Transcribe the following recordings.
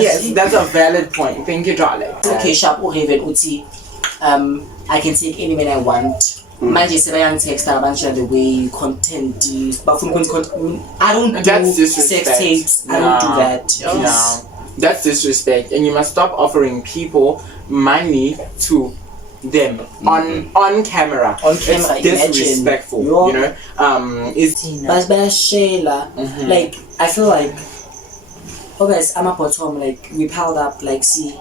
Yes, that's a valid point. Thank you, darling. Okay, sharp or even uti. I can take any man I want. Manje sebayang text about the way content is, but from content, I don't do sex tapes. I don't do that. No, that's disrespect, and you must stop offering people money to them on camera. It's disrespectful, you know. But Sheila, like I feel like, okay, I'm a bottom. Like we piled up, like see.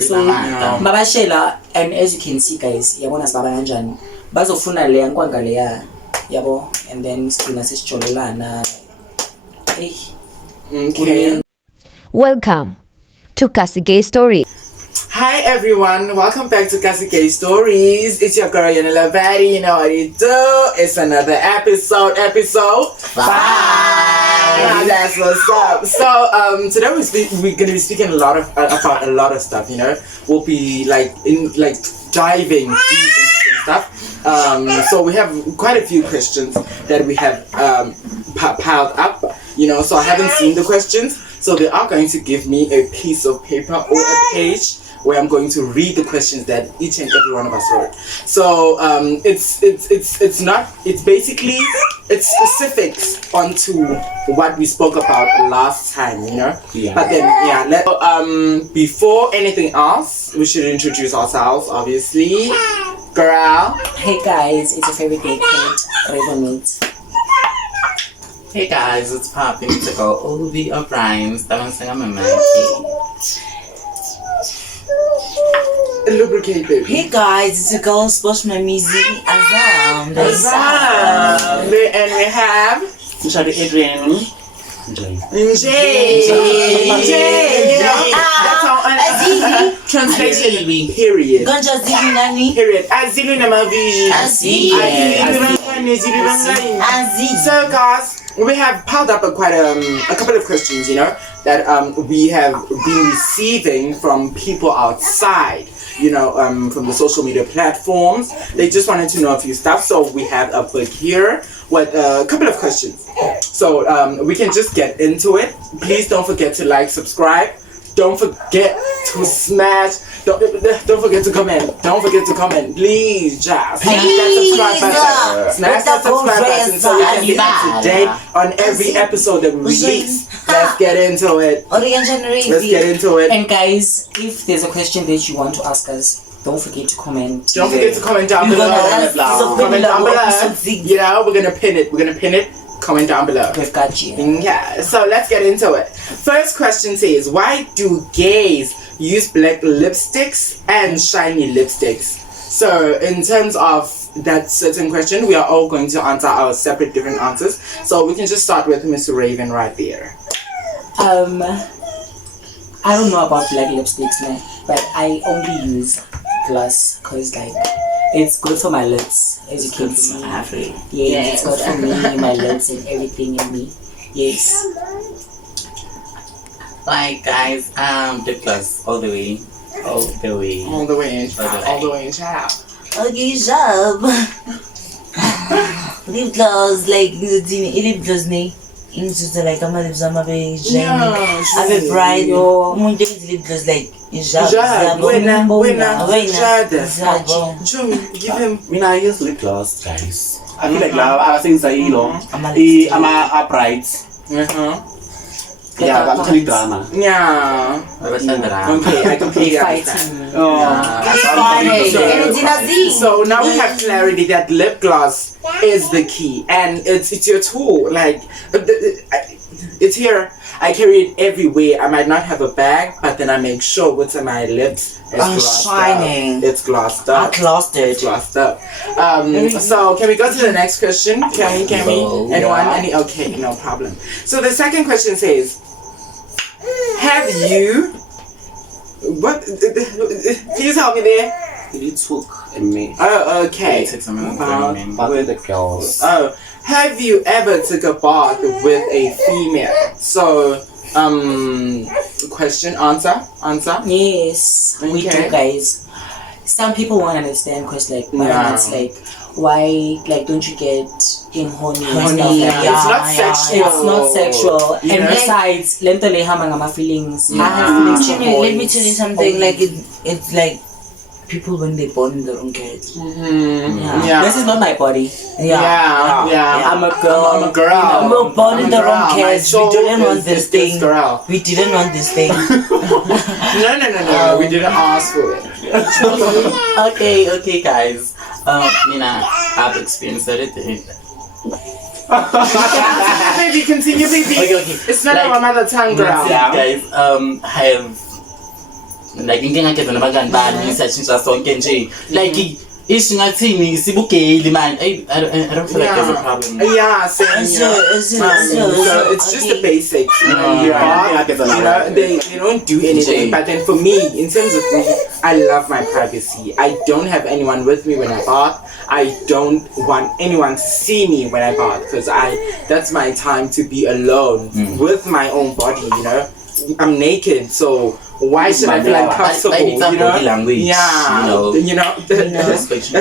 So, Baba Sheila, and as you can see, guys, yabona Baba Anjan. Bazofuna le yankwanga le ya yabo, and then sina sisicholelana. Okay. Welcome to Kasi Gay Stories. Hi everyone, welcome back to Kasi Gay Stories. It's your girl Yanela Batty, you know what it do. It's another episode 5. That's what's up. So today we're gonna be speaking about a lot of stuff, you know. We'll be diving deep into some stuff. So we have quite a few questions that we have piled up, you know. So I haven't seen the questions, so they are going to give me a piece of paper or a page where I'm going to read the questions that each and every one of us wrote. So it's specifics onto what we spoke about last time, you know. Yeah. But then before anything else, we should introduce ourselves, obviously. Girl. Hey guys, it's your favorite gay kid, Raven. Hey guys, it's Poppy. To go Ovi O'Brien. Stop saying I'm a man. Lubricate, baby. Hey guys, it's a girl Sportsman Mizi Azam. And we have Adrian. Jay. You know, that's our translation. Period. Ganja Zivi Nani. Period. Azilu Namavision. So guys, we have piled up quite a couple of questions, you know, that we have been receiving from people outside, you know, from the social media platforms. They just wanted to know a few stuff, so we have a book here with a couple of questions. So we can just get into it. Please don't forget to like, subscribe. Don't forget to smash. Don't forget to comment. Don't forget to comment. Please, just smash that subscribe button. Smash that subscribe button so you can be up to date on every episode that we release. Let's get into it. Let's get into it. And guys, if there's a question that you want to ask us, don't forget to comment. Don't forget to comment down below. Comment down below. You know, we're gonna pin it. Comment down below. We've got you. Yeah, so let's get into it. First question says, why do gays use black lipsticks and shiny lipsticks? So in terms of that certain question, we are all going to answer our separate different answers. So we can just start with Mr. Raven right there. I don't know about black lipsticks, man, but I only use gloss because like it's good for my lips, as you can see. Yeah, it's good for me, my lips and everything in me. Yes. Like guys, lip gloss all the way. Child. Okay, job. Lip gloss, like lip gloss, ne? Into like I'm lips, I'm a very shiny. I'm a bright. Munde lip gloss like. Give him. I use lip gloss, guys. I feel like I think I'm a bright. Yeah, but I'm drama. Yeah. Okay, I completely understand. So now we have clarity that lip gloss is the key, and it's your tool. Like it's here. I carry it everywhere. I might not have a bag, but then I make sure what's on my lips is shining. It's glossed up. It's glossed up. So can we go to the next question? Can we? Anyone? Okay, no problem. So the second question says, have you? What? Please help me there. It took a minute. Oh, okay. It takes a minute. But with the girls. Oh, have you ever took a bath with a female? So question, answer. Yes, we do, Okay. guys. Some people won't understand because, like, Yeah. it's like, why, like, don't you get in horny and Honey, stuff like that? it's not Yeah, sexual. It's not sexual. You And know? besides, lento le hama ngama feelings. I have Yeah. feelings for Actually, let me boys. tell you something. Like it's like people when they born in the wrong cage. Yeah. This is not my body. Yeah. I'm a girl. I'm a girl. We were born in the wrong My cage. We soul didn't want is this this thing. girl. We didn't want this thing. No. We didn't ask for it. Okay, guys. I've experienced everything. Baby, continue, baby. Okay. It's not Like, our mother tongue, girl. Yeah, guys, have like inkinga ke zona bangani bami siyashintsha sonke nje like isingathini sibugeli man. I don't feel like there's a problem. Yeah, same here. So it's just the basics. You know, they don't do anything. But then for me, in terms of me, I love my privacy. I don't have anyone with me when I bath. I don't want anyone to see me when I bath because that's my time to be alone with my own body. You know, I'm naked, so why should I feel uncomfortable? But it's a You know? body language, Yeah, you know. Especially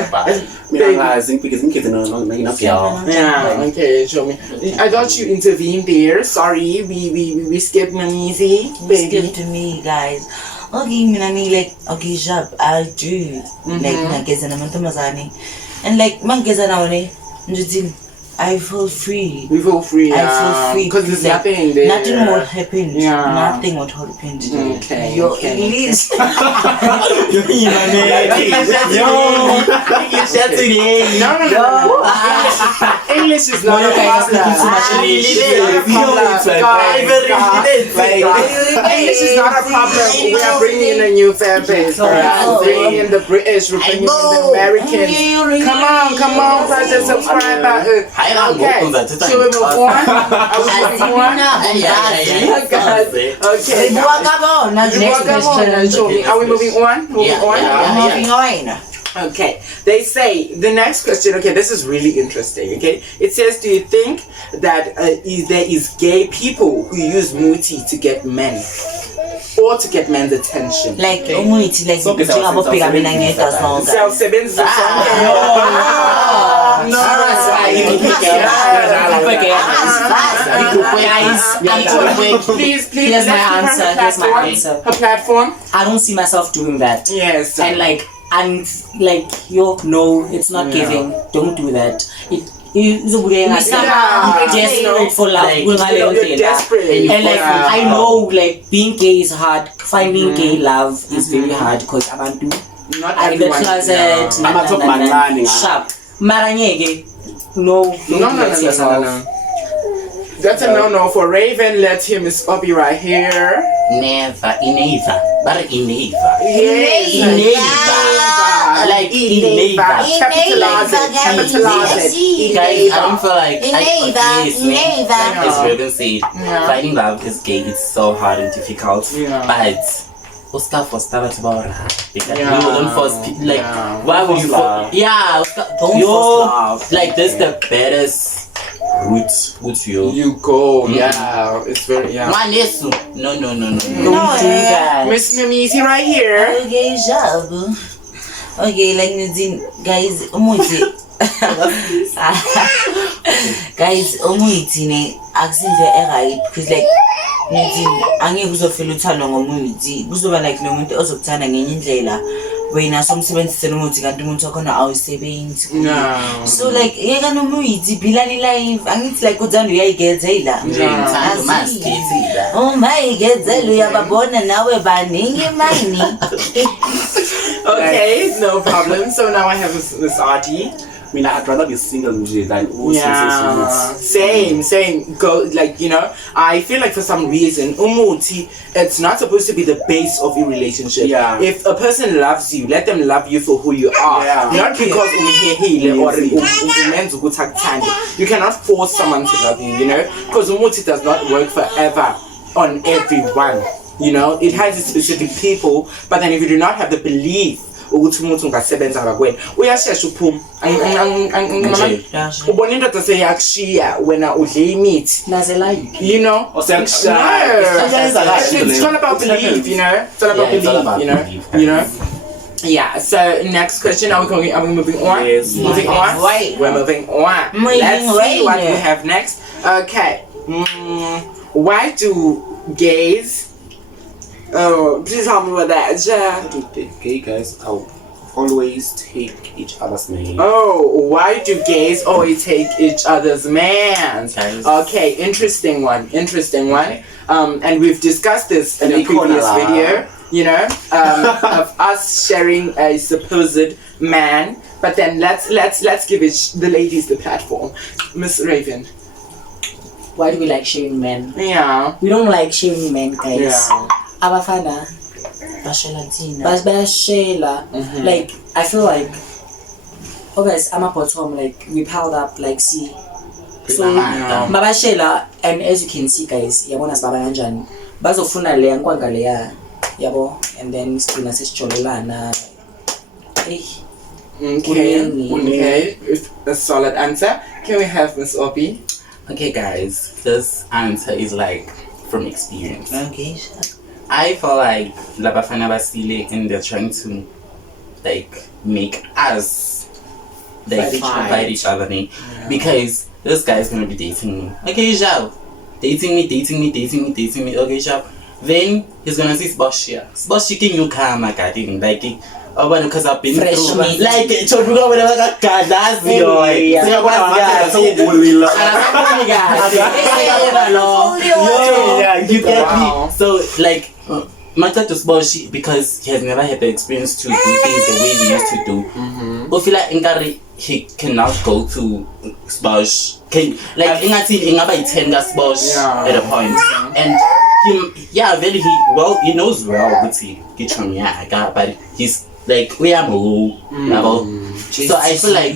Yeah, okay, show me. I thought you intervened there. Sorry, we skipped Manisi, Give baby. to me, guys. Okay, minani like okay, job I do like nageza na mantomazane, and like mangeza na one, njuti I feel free. We feel free. I feel free because there's like, nothing there. Nothing would happen. Yeah. Nothing would happen. Okay, You're okay. English. No. English is not a problem. English is not a problem. We are bringing in a new fan base. We're bringing in the British. We're bringing in the Americans. Come on, press the subscribe button. Okay, should we move on? Are we moving on? Okay. Are we moving on? Moving on. Okay, they say the next question. Okay, this is really interesting. Okay, it says, do you think that there is gay people who use muti to get men or to get men's attention? Like umuithi like njengabobheka mina ngedwa sonke. Self-sebenzisa sonke. No. Please, Here's my let's give her answer. Here's my platform. answer. Her platform. I don't see myself doing that. Yes. And no, it's not giving. Don't do that. Desperate for love. You're desperate. And like I know, like being gay is hard. Finding gay love is very hard because abantu Not are in the everyone. closet. Sharp. Maranyege. No. No. That's a no for Raven. Let him stop you right here. Never. Like capitalize it. Guys, I don't feel like as Raven said, finding love is gay. It's so hard and difficult. But Oscar forced about because we wouldn't force people. Like, why would you? Don't force love. Like, this is the best route you. You go, it's very, No. Don't do that. Miss Mimisi right here. Okay, job. Okay, like Nadine, guys, guys, ne accent right because like Nadine, angeke uzofela uthando ngomuthi kuzoba like nomuntu ozokuthanda ngenye indlela wena somsebenzisela umuthi kanti umuntu wakhona awusebenzi. So like yeka nomuthi bilani live angithi like uthando uyayigezela. Oh my gezela uyababona nawe baningi mani. Okay, no problem. So now I have this Artie. I'd rather be single than same. Go like I feel like for some reason umuti it's not supposed to be the base of your relationship. If a person loves you, let them love you for who you are. Not because you cannot force someone to love you. Because umuti does not work forever on everyone. It has its specific people, but then if you do not have the belief ukuthi umuntu ungasebenza ngakwena uyashesha uphuma ubona indoda seyakushiya wena udle imithi Nazela yiphi? you know Or no it's all about belief you know it's all about belief you know yeah, so next question, are we moving on? Yes. Moving on? We're moving on. Let's see what we have next. Okay. Why do gays... Oh, please help me with that. Gay guys always take each other's name. Oh, why do gays always take each other's mans? Okay, interesting one. And we've discussed this in a previous video. You know, of us sharing a supposed man, but then let's give the ladies the platform. Miss Raven. Why do we like sharing men? Yeah. We don't like sharing men, guys. Yeah. Abafana, Bashela. Like I feel like, oh guys, I'm a bottom. Like we piled up. Like see. So Mabashela, and as you can see, guys, yabona sibaba kanjani. Bazofuna le yankwanga le ya. Yabo, and then stigma says chololana. Okay, it's a solid answer. Can we have Miss Obi? Okay, guys, this answer is like from experience. Okay. I feel like la Bafana Basile and they're trying to like make us like fight each other because this guy's gonna be dating me. Okay, Jao, dating me. Okay, Jao. Then he's gonna see Sbosh can you come again like because I've been fresh through meat. like whatever you get me. So like Mata to Sbosh because he has never had the experience to do things the way we used to do. But feel like Ngari he cannot go to Sbosh. Can like Ingaba 10 Sbosh at a point. And he knows well but but he's like we are so I feel like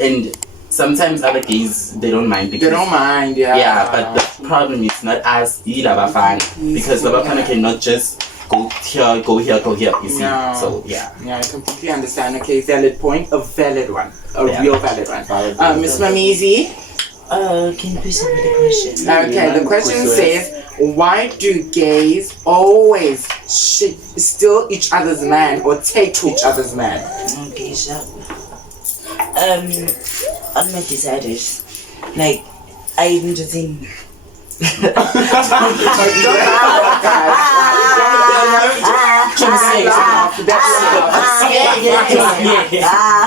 and sometimes other gays they don't mind because but the problem is not us because Labafana cannot just go here you see so I completely understand. Okay, valid point, a valid one, real valid one. Miss Mamizi. Can you please repeat the question? Okay, the question says, why do gays always steal each other's man or take each other's man? Okay, so I'm not decided. Like, I even just think.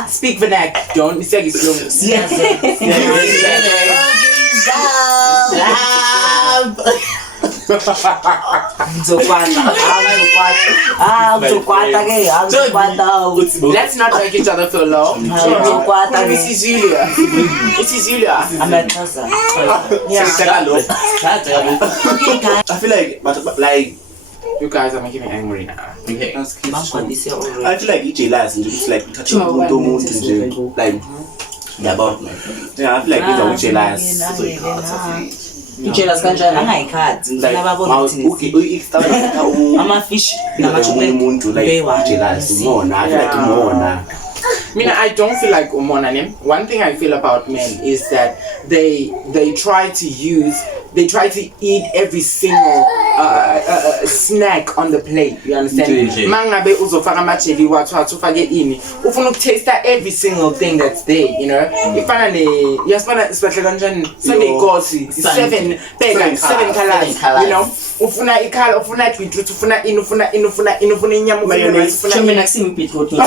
Speak vernac. Don't say it slow. Let's not make each other feel low. This is Julia. I'm a tossa. I feel like you guys are making me angry now. okay. I feel like EJ last it's like touching like about I feel like it's EJ last Jealous kanjani? Angayikhathi. Amafish umuntu like jealous umona I feel like umona. I don't feel like umona. One thing I feel about men is that they try to eat every single snack on the plate. You understand? Mangabe uzofaka amajeli wathu ufake ini. Ufuna ukutaste every single thing that's there, you know? Ifana yasifana sibahle kanjani? Seneyikosi, 7 colors, you know? Ufuna ikhala, ufuna beetroot, ufuna inyama, ufuna Mina kusimi beetroot. No,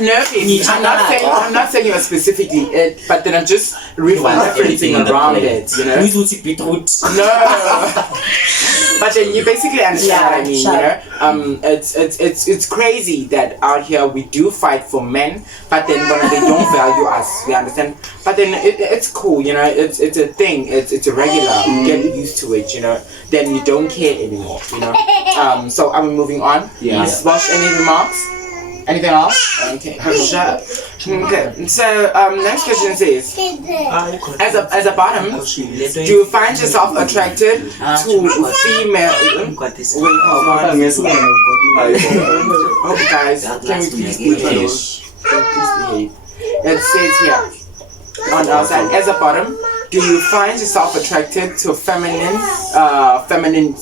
I'm not saying you specifically it, but then I'm just referencing around it, you know? Beetroot. No, but then you basically understand what I mean, you know. It's crazy that out here we do fight for men, but then when they don't value us, we understand. But then it's cool, you know. It's a thing. It's a regular. You get used to it, you know. Then you don't care anymore, you know. So I'm moving on. Yeah. Miss Bosch, any remarks? Anything else? Okay. Sure. Okay. So next question says, as a bottom, do you find yourself attracted to female? Okay, guys, can we please behave? It says here on our side, as a bottom, do you find yourself attracted to feminine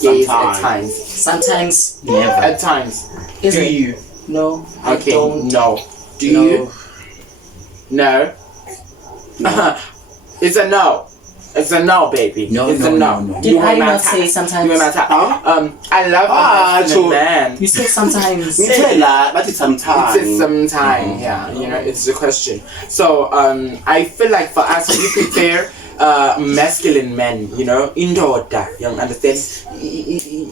gaze at times? Sometimes. Never. At times. Is Do it? you? No, Okay. I don't. No. Do No. you? No. It's a no. It's a no, baby. No, it's no, a no. no, no. Did You I ain't my not type. say sometimes? You ain't my type. I love a masculine man. You said sometimes. Ngithela bathi sometimes. It's sometime, yeah. You know, it's a question. So, I feel like for us, we prefer masculine men. You know, indoda. You understand?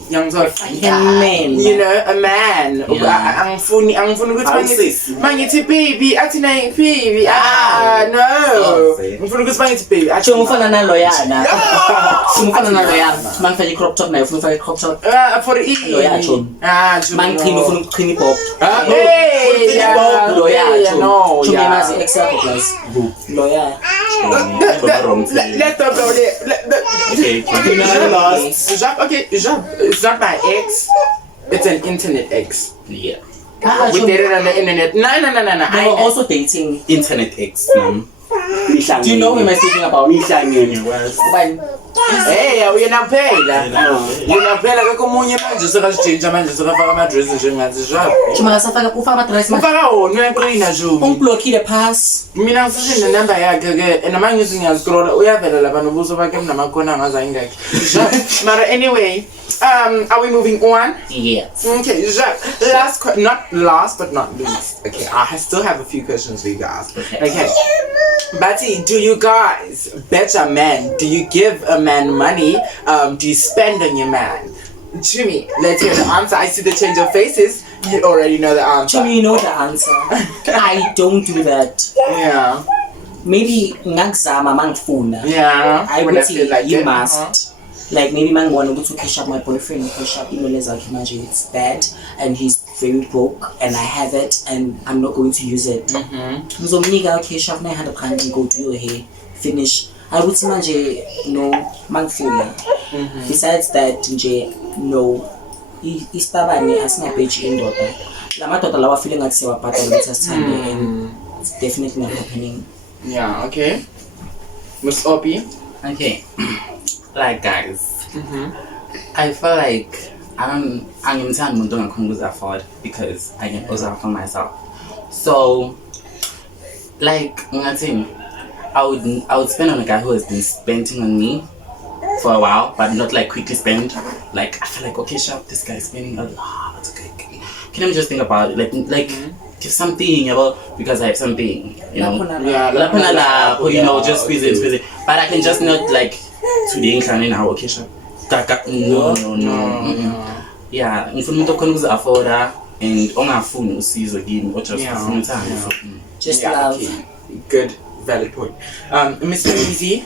Young sort of. Man. You know, a man. Yeah. Angifuni ukuthi Sis. mangithi baby, athi nayi baby. No. Oh, see. Ngifuna ukuthi mangithi baby. Athi Chuma ufana na loyana. Chuma ufana na loyana. Mangifake crop top na ufuna ufake crop top. For the Loya, Chum. Chum. Mangicini ufuna ukuqhina ipop. Hey, yeah. Loya, Yeah, no, Chuma yeah. imazi ex yakho plus. Loya. Let's talk about it. Okay. It's not my ex. It's an internet ex. Yeah. We did it on the internet. No. They were also dating. Internet X, man. Do you know who am I speaking about? When? Hey, uyenaphela. Uyenaphela kakho munye manje sekasitshintsha manje sekafaka ama-dress njengathi jab. Chuma kasafaka ufaka ama-dress manje. Ufaka wona uyaqina Jumi. Ungiblockile pass. Mina ngisashe nenamba yakhe ke and manje ngithi ngiyascrolla uyavela lapha nobuso bakhe mnamakhona angazi ayingakhe. But anyway, are we moving on? Yeah. Okay, Jacques, not last but not least. Okay, I still have a few questions for you guys. Okay. Betty, do you guys bet a man? Do you give a man money? Do you spend on your man? Jimmy, let's hear the answer. I see the change of faces. You already know the answer. Chuma, you know the answer. I don't do that. Yeah. Maybe ngakuzama mangifuna. Yeah. I When would feel say you it. must. Like maybe mangibona ukuthi ucash up my boyfriend cash up email zakhe manje it's bad and he's very broke and I have it and I'm not going to use it. Ngizomnika cash up 900 rand and go do your hair finish. I would say manje no mangifuna. Besides that nje no istabane asingabheji indoda. Lamadoda lawa feeling ngathi sewabhadala ukuthi asithande and it's definitely not happening. Yeah, okay. Miss Obi? Okay. Like guys, I feel like I'm umuntu ongakhona afford because I can also afford myself. So, like ngathi, I would spend on a guy who has been spending on me for a while, but not like quickly spend. Like I feel like okay, sharp, this guy's spending a lot. Okay, can I just think about it? Like give something about because I have something, you know. Yeah, You know, just squeeze it. But I can just not like today in our occasion. No. Yeah, ngifuna umuntu okhona ukuzi-afforda and ongafuni usizo kimi or just ufuna uthando. Just Yeah, love. okay. Good, valid point. Mr. Easy,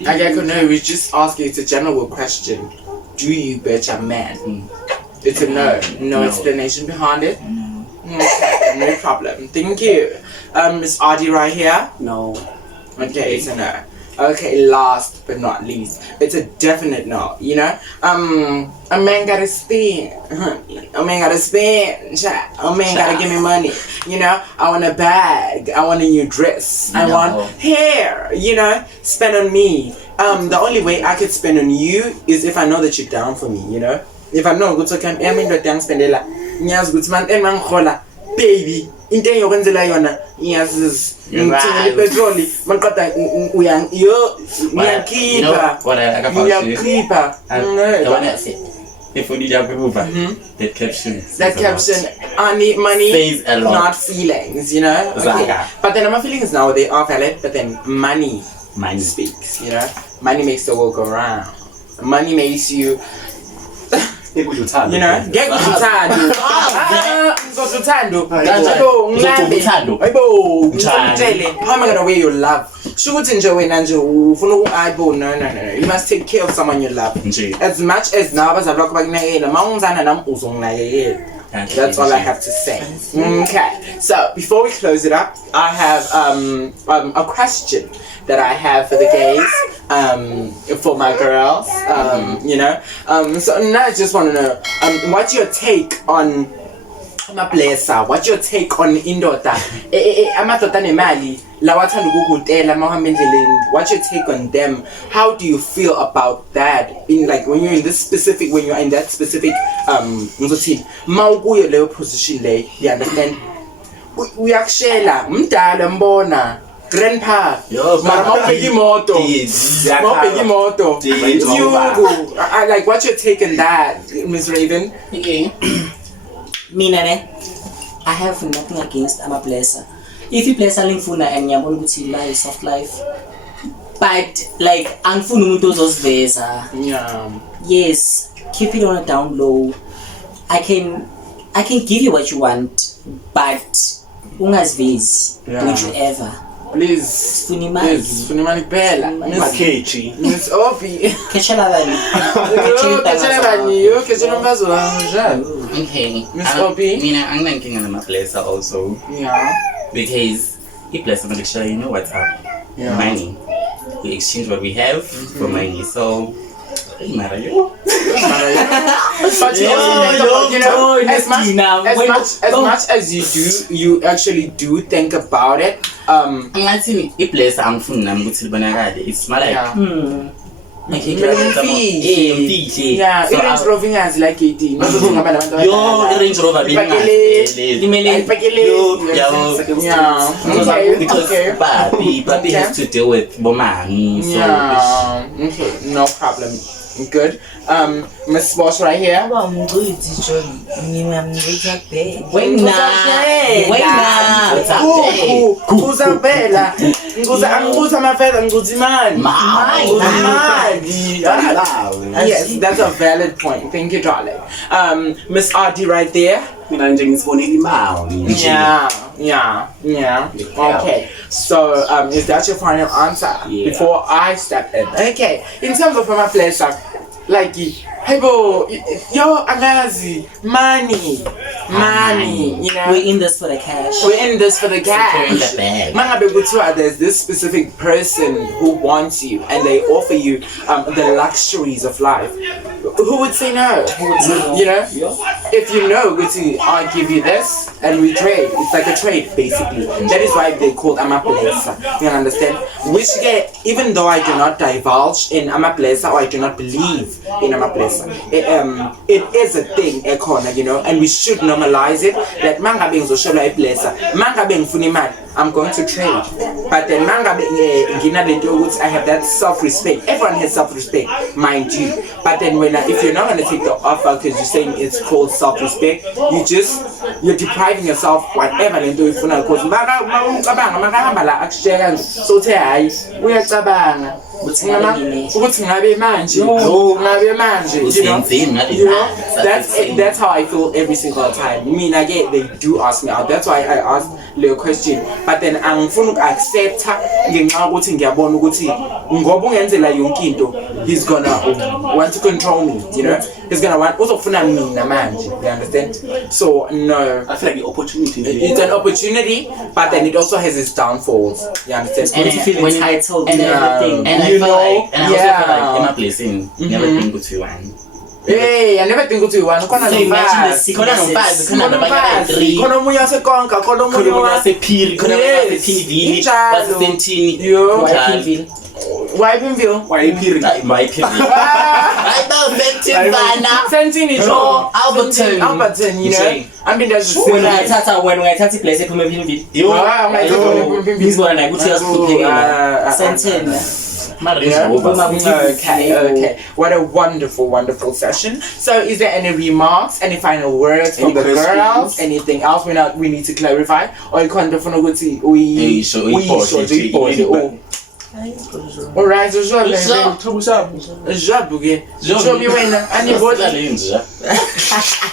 no, we just asking. It's a general question. Do you bet a man? It's a no. No explanation behind it. Okay, no problem. Thank you. Miss Adi right here. No. Okay, it's a no. Okay, last but not least, it's a definite no. You know, a man gotta spend. A man gotta spend. A man gotta give me money. You know, I want a bag. I want a new dress. I want hair. You know, spend on me. The only way I could spend on you is if I know that you're down for me. You know, if I know good okay, I mean that young spendela. Nyas good man, and man khola, baby. Into yokwenzela yona yes ngithengele petrol manqada uyangikhipha uyakhipha if we need to that caption I need money says a lot. not feelings, you know. Okay. But then my feelings now they are valid, but then money speaks, you know. Money makes the world go round. Money makes you you know, get uthando. Uzothando. How am I gonna wear your love? Shukuthi nje wena nje ufuna uku no. You must take care of someone you love. As much as now abazali bakho bakunakekela, mawungizana nami uzonginakekela. That's all I have to say. Okay, so before we close it up, I have a question that I have for the gays, for my girls, you know. So now I just want to know, what's your take on amablessa? What's your take on indoda? Amadoda nemali lawathanda ukukutela mawuhamba endleleni. What's your take on them? How do you feel about that? In like when you're in that specific ngizothini mawukuyo leyo position leyo, you understand? Uyakushela umdala mbona grandpa mara mawubheka imoto I like, what's your take on that, Miss Raven? Okay. Mina ne, I have nothing against amablessa. If you bless alingfuna and ngiyabona ukuthi life soft life, but like angifuni umuntu ozosiveza. Yeah. Yes, keep it on a down low. I can give you what you want, but ungazivezi. Don't you ever. Please, funimani bella. Makechi. Miss Obi. Keshela bani. Okay. Miss Obi. Mina, I'm thinking on amablessa also. Yeah. Because if bless somebody, you know what's up. Yeah. Money. We exchange what we have for money. So, hey, Mario. But you know, as much as you actually do think about it. I'm not saying if bless I'm from Nambutil it's my like. Yeah, so Range Rover has like 18. Range Rover because Papi has to deal with Bomani. Yeah, okay, no problem. Good. Miss Boss right here. Yes, that's a valid point. Thank you, darling. Miss Artie right there. Yeah. Okay. So, is that your final answer? Yeah. Before I step in. Okay. In terms of my place, like, hey, bro, yo, agazi, money, you know. We're in this for the cash. We're in this for the cash. the bag. There's this specific person who wants you and they offer you the luxuries of life. Who would say no? You know? If you know, I'll give you this and we trade. It's like a trade, basically. That is why they called amablessa. You understand? Which even though I do not divulge in amablessa or I do not believe in amablessa, it is a thing, you know, and we should normalize it. That I'm going to trade, but then I have that self-respect. Everyone has self-respect, mind you. But then if you're not going to take the offer because you're saying it's called self-respect, you're depriving yourself whatever you do. Because ukuthi ngabe manje you know, that's how I feel every single time. I mean, again, they do ask me out. That's why I asked the question. But then angifuna uku-accept ngenxa ukuthi ngiyabona ukuthi ngoba ungenzela yonke into, he's gonna want to control me, you know. He's gonna want uzofuna mina manje, you understand? So no, I feel like the opportunity. It's an opportunity, but then it also has its downfalls, you understand? And you feel entitled to everything. And I feel like in my place never think good to one. Hey, I never think to one. So imagine the sicknesses. Why Pinville? Fentini, Alberton, you know. I mean, that's the when I touch a place, I come in Okay. What a wonderful session. So, is there any remarks, any final words from the girls? Anything else we need to clarify? Or you can't definitely Alright, so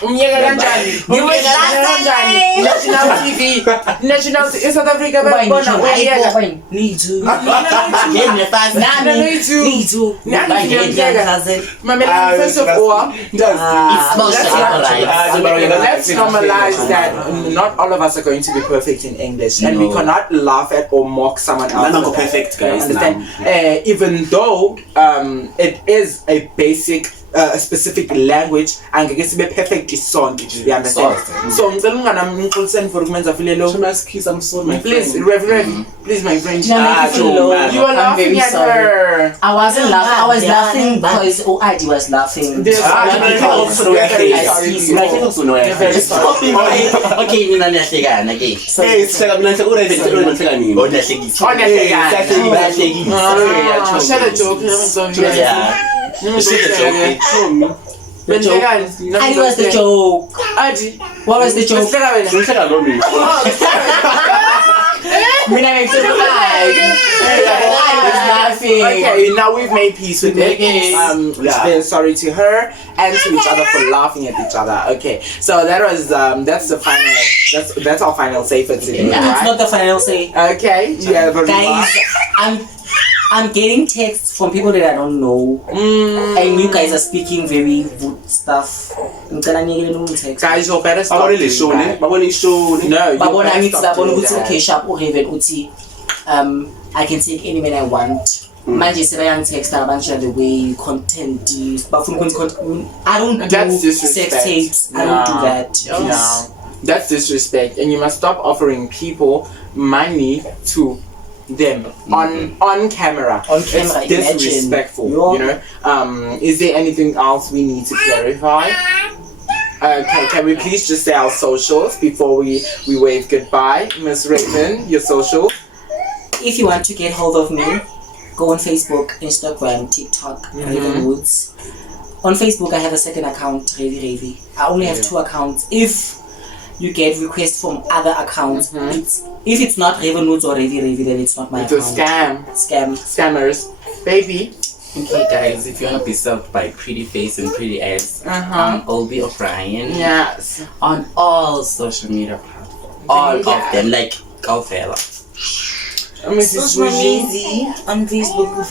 Umyeka kanjani? Umyeka kanjani? National TV. National in South Africa bayibona uyeka. Need to. Game fast. Need to. Mamela, first of all, let's normalize that not all of us are going to be perfect in English, and we cannot laugh at or mock someone else. None are perfect, guys. Understand? Even though it is a basic a specific language angeke sibe perfect isonke, you understand? So ngicela ungana mxoliseni for ukumenza feel low. I'm sorry, Please, Reverend, please, my friend. You are laughing at her. I wasn't laughing. I was laughing because Adi was laughing. Okay, mina niyahlekana ke. Shut a joke. Adi was the joke. Adi, what was the joke? Okay, now we've made peace with it. We're sorry to her and to each other for laughing at each other. Okay, so that was that's the final. That's our final say for today. It's Right? not the final say. Okay, yeah, but Guys, I'm getting texts from people that I don't know, and you guys are speaking very good stuff. guys, you better stop. No, you Babona better ngithi stop babona doing ukuthi that. uCashap uRaven uthi I can take any man I want. Manje sebeyangitexta abanje the way content bafuna content. I don't do That's sex disrespect. tapes. I don't do that. No, that's disrespect, and you must stop offering people money to them on camera. On camera, it's disrespectful. You know. Is there anything else we need to clarify? Can we please just say our socials before we wave goodbye, Miss Raven? Your social. If you want to get hold of me, go on Facebook, Instagram, TikTok, Raven Woods. On Facebook, I have a second account, Ravi. I only have 2 accounts. If you get requests from other accounts, if it's not Raven Woods or Ravi, then it's not my It's a account. scammers, baby. Okay, guys, if you want to be served by Pretty Face and Pretty Ass, Obi O'Brien. Yes. On all social media platforms. All of them, like Kaufela. Social media on Facebook,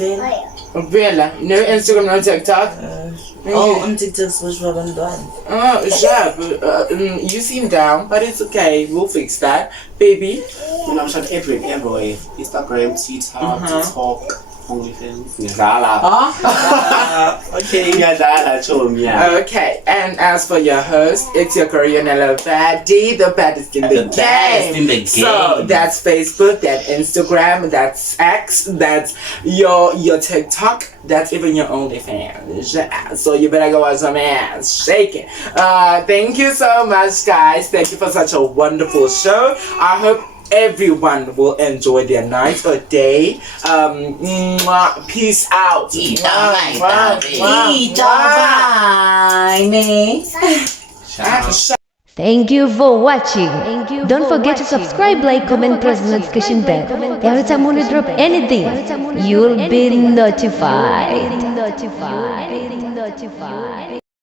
Vela, no Instagram, no TikTok. on TikTok, which one done? You seem down, but it's okay. We'll fix that, baby. I'm shot everywhere. Instagram, Twitter, TikTok, OnlyFans. Okay, Okay, and as for your host, it's your Korean Baddie, the baddest in the game. So that's Facebook, that's Instagram, that's X, that's your TikTok, that's even your OnlyFans. Yeah, so you better go watch some ass, shake it. Thank you so much, guys. Thank you for such a wonderful show. I hope everyone will enjoy their night or day. Peace out. Thank you for watching. Don't forget to subscribe, like, comment, press the notification bell. Every time when we drop anything, you'll be notified.